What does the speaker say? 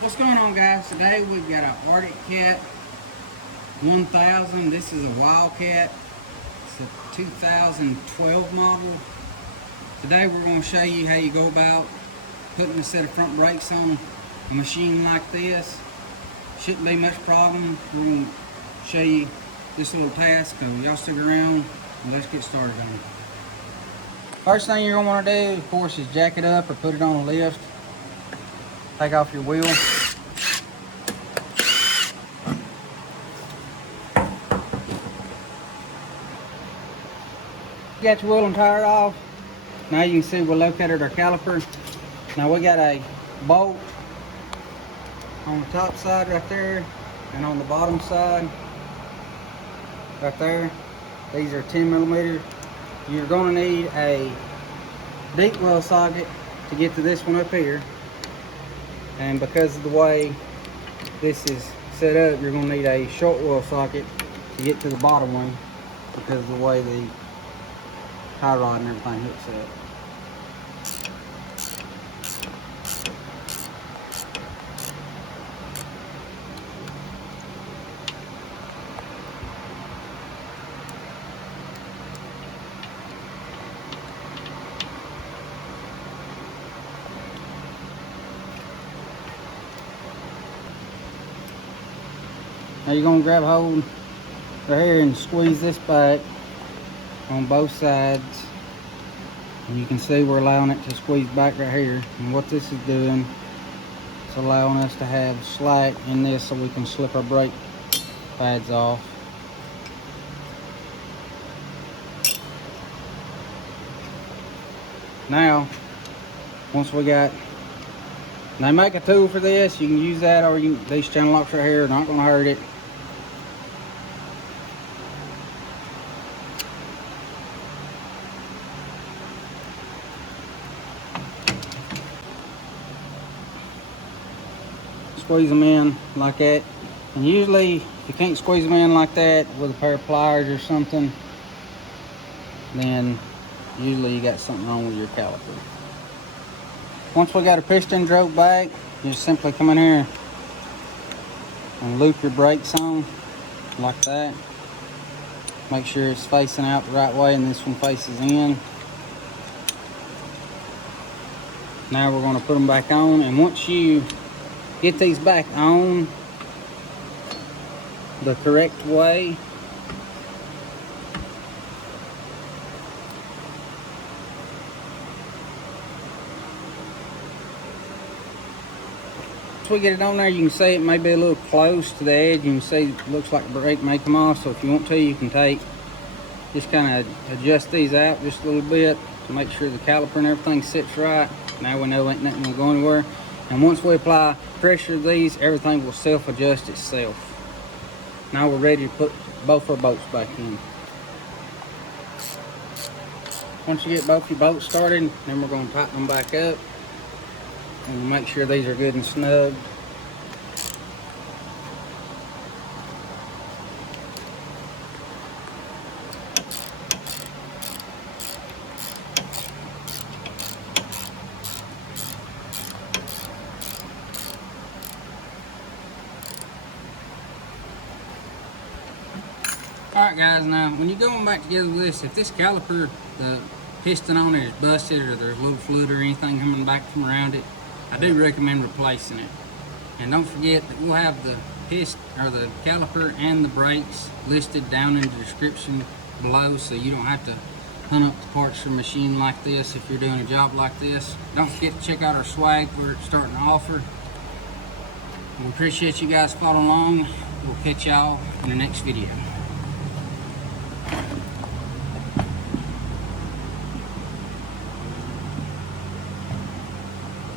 What's going on, guys? Today we've got an Wildcat 1000. This is a Wildcat. It's a 2012 model. Today we're going to show you how you go about putting a set of front brakes on a machine like this. Shouldn't be much problem. We're going to show you this little task, so y'all stick around and let's get started on it. First thing you're going to want to do, of course, is jack it up or put it on a lift. Take off your wheel. You got your wheel and tire off. Now you can see we're located our caliper. Now we got a bolt on the top side right there and on the bottom side right there. These are 10mm. You're going to need a deep well socket to get to this one up here. And because of the way this is set up, you're going to need a short well socket to get to the bottom one because of the way the tie rod and everything hooks up. Now you're going to grab a hold right here and squeeze this back on both sides. And you can see we're allowing it to squeeze back right here. And what this is doing, it's allowing us to have slack in this so we can slip our brake pads off. Now, once we got, they make a tool for this. You can use that, or you can, these channel locks right here are not going to hurt it. Squeeze them in like that, and usually if you can't squeeze them in like that with a pair of pliers or something, then usually you got something wrong with your caliper. Once we got a piston drove back, you just simply come in here and loop your brakes on like that. Make sure it's facing out the right way and this one faces in. Now we're going to put them back on, and once you get these back on the correct way, once we get it on there, you can see it may be a little close to the edge. You can see it looks like the brake may come off, so if you want to, you can just kind of adjust these out just a little bit to make sure the caliper and everything sits right. Now we know ain't nothing will go anywhere. And once we apply pressure to these, everything will self-adjust itself. Now we're ready to put both our bolts back in. Once you get both your bolts started, then we're going to tighten them back up. And we'll make sure these are good and snug. Alright guys, now when you're going back together with this, if this caliper, the piston on it is busted or there's a little fluid or anything coming back from around it, I do recommend replacing it. And don't forget that we'll have the piston or the caliper and the brakes listed down in the description below, so you don't have to hunt up the parts for a machine like this if you're doing a job like this. Don't forget to check out our swag we're starting to offer. We appreciate you guys following along. We'll catch y'all in the next video.